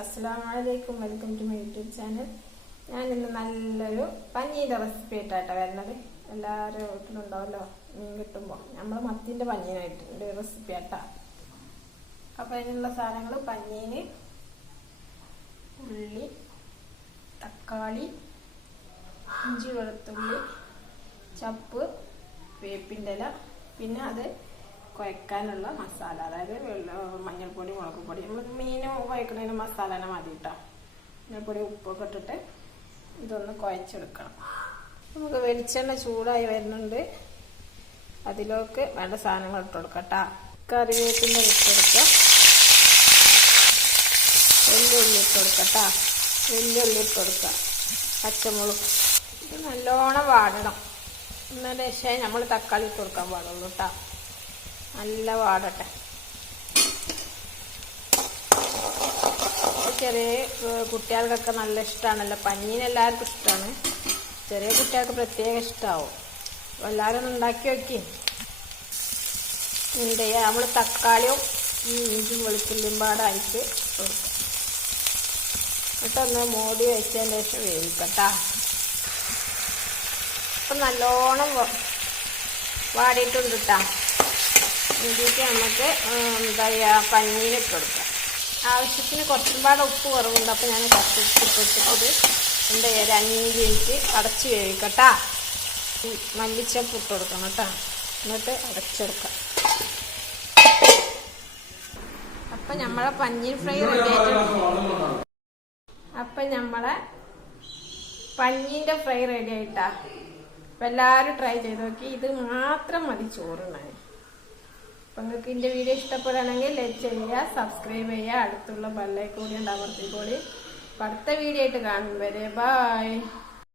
അസ്സലാമലൈക്കും. Welcome to my YouTube channel. ഞാൻ ഇന്ന് നല്ലൊരു പനീൻ്റെ റെസിപ്പി ആയിട്ടാണ് വരുന്നത്. എല്ലാവരും വീട്ടിലുണ്ടാവല്ലോ മീൻ കിട്ടുമ്പോൾ. നമ്മൾ മത്തിൻ്റെ പനീനായിട്ട് റെസിപ്പി ആട്ടാ. അപ്പോൾ അതിനുള്ള സാധനങ്ങൾ: പനീന്, ഉള്ളി, തക്കാളി, ഇഞ്ചി, വെളുത്തുള്ളി, ചപ്പ്, വേപ്പിൻ്റെ ഇല, പിന്നെ അത് കുഴക്കാനുള്ള മസാല, അതായത് മഞ്ഞൾപ്പൊടി, മുളക് പൊടി. നമ്മൾ മീൻ കുഴക്കുന്നതിന് മസാല തന്നെ മതി കേട്ടോ. മഞ്ഞൾപ്പൊടി, ഉപ്പൊക്കെ ഇട്ടിട്ട് ഇതൊന്ന് കുഴച്ചെടുക്കണം. നമുക്ക് വെളിച്ചെണ്ണ ചൂടായി വരുന്നുണ്ട്. അതിലേക്ക് വേണ്ട സാധനങ്ങൾ ഇട്ട് കൊടുക്കാം കേട്ടോ. കറിവേപ്പിൻ്റെ ഇട്ട് കൊടുക്കുക, വെല്ലുള്ളി ഇട്ട് കൊടുക്കട്ടോ, വെല്ലുള്ളി ഇട്ട് കൊടുക്കുക, പച്ചമുളക്. ഇത് നല്ലോണം വാടണം. എന്നതിന് ശേഷം നമ്മൾ തക്കാളി ഇട്ട് കൊടുക്കാൻ പാടുള്ളൂ കേട്ടോ. നല്ല വാടട്ടെ. ചെറിയ കുട്ടികൾക്കൊക്കെ നല്ല ഇഷ്ടമാണല്ലോ പനീൻ. എല്ലാവർക്കും ഇഷ്ടമാണ്. ചെറിയ കുട്ടികൾക്ക് പ്രത്യേക ഇഷ്ടമാവും. എല്ലാവരും ഒന്ന് ഉണ്ടാക്കി നോക്കി. എന്ത് ചെയ്യുക, നമ്മൾ തക്കാളിയും ഇഞ്ചും വെളുത്തുള്ളിയും പാടായിട്ട് കൊടുക്കും. എന്നിട്ടൊന്ന് മൂടി വെച്ചതിന് ശേഷം വേവിക്കട്ടാ. അപ്പം നല്ലോണം വാടിയിട്ടുണ്ട് കേട്ടോ. ഇതിലേക്ക് നമുക്ക് എന്താ ചെയ്യുക, പനീനിട്ട് കൊടുക്കാം. ആവശ്യത്തിന് കുറച്ചും പാടെ ഉപ്പ് കുറവുണ്ട്. അപ്പോൾ ഞാൻ കത്തിച്ചിട്ടിട്ട് എന്താ ചെയ്യുക, ഒരു 5 മിനിറ്റ് അടച്ച് വേവിക്കട്ടാ. മല്ലിച്ചപ്പ് ഇട്ട് കൊടുക്കണം കേട്ടോ. എന്നിട്ട് അടച്ചെടുക്കാം. അപ്പം നമ്മളെ പനീർ ഫ്രൈ റെഡി ആയിട്ടുണ്ട്. അപ്പം നമ്മളെ പനീൻ്റെ ഫ്രൈ റെഡി ആയിട്ടാ. അപ്പം എല്ലാവരും ട്രൈ ചെയ്ത് നോക്കി. ഇത് മാത്രം മതി ചോറുണ്ണാൻ. അപ്പം നിങ്ങൾക്ക് എൻ്റെ വീഡിയോ ഇഷ്ടപ്പെടുകയാണെങ്കിൽ ലൈക്ക് ചെയ്യുക, സബ്സ്ക്രൈബ് ചെയ്യുക, അടുത്തുള്ള ബെല്ലൈക്കൺ കൂടി അമർത്തിക്കോളി. അടുത്ത വീഡിയോ ആയിട്ട് കാണും വരെ. ബൈ.